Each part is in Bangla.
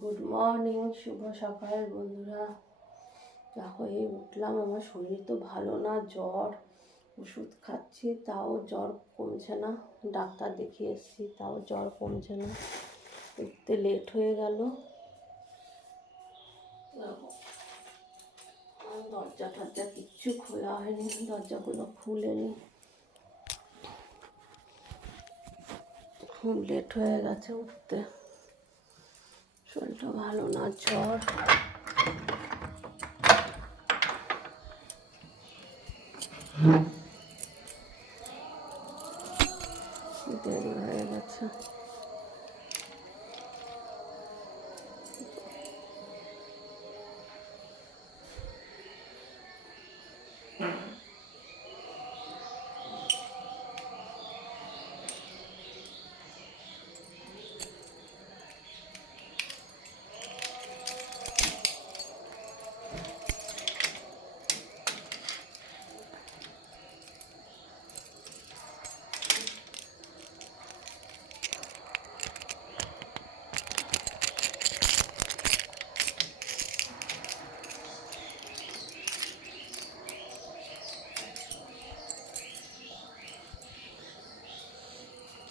গুড মর্নিং, শুভ সকাল বন্ধুরা। দেখো এই উঠলাম, আমার শরীর তো ভালো না, জ্বর, ওষুধ খাচ্ছি তাও জ্বর কমছে না। ডাক্তার দেখিয়ে এসেছি তাও জ্বর কমছে না, উঠতে লেট হয়ে গেল। দরজা টরজা কিচ্ছু খোলা হয়নি, দরজাগুলো খুলেনি, খুব লেট হয়ে গেছে উঠতে। শরীরটা ভালো না, জ্বর। দেরি হয়ে গেছে।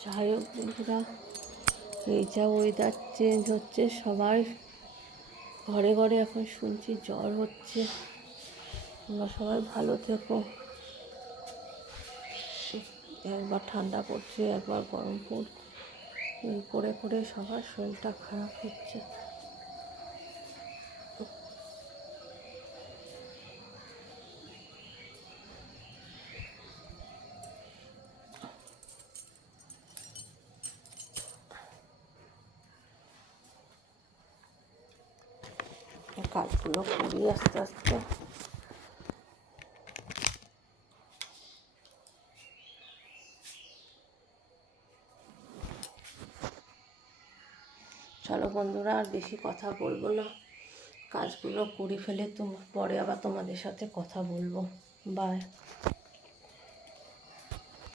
যাই হোক বন্ধুরা, এই যা ওয়েদার চেঞ্জ হচ্ছে, সবাই ঘরে ঘরে এখন শুনছি জ্বর হচ্ছে। তোমরা সবাই ভালো থেকো। একবার ঠান্ডা পড়ছে, একবার গরম পড়ছে, এই করে করে সবার শরীরটা খারাপ হচ্ছে। কাজগুলো করি আস্তে আস্তে। চলো বন্ধুরা, আর বেশি কথা বলবো না, কাজগুলো করে ফেলে পরে আবার তোমাদের সাথে কথা বলবো। বাই।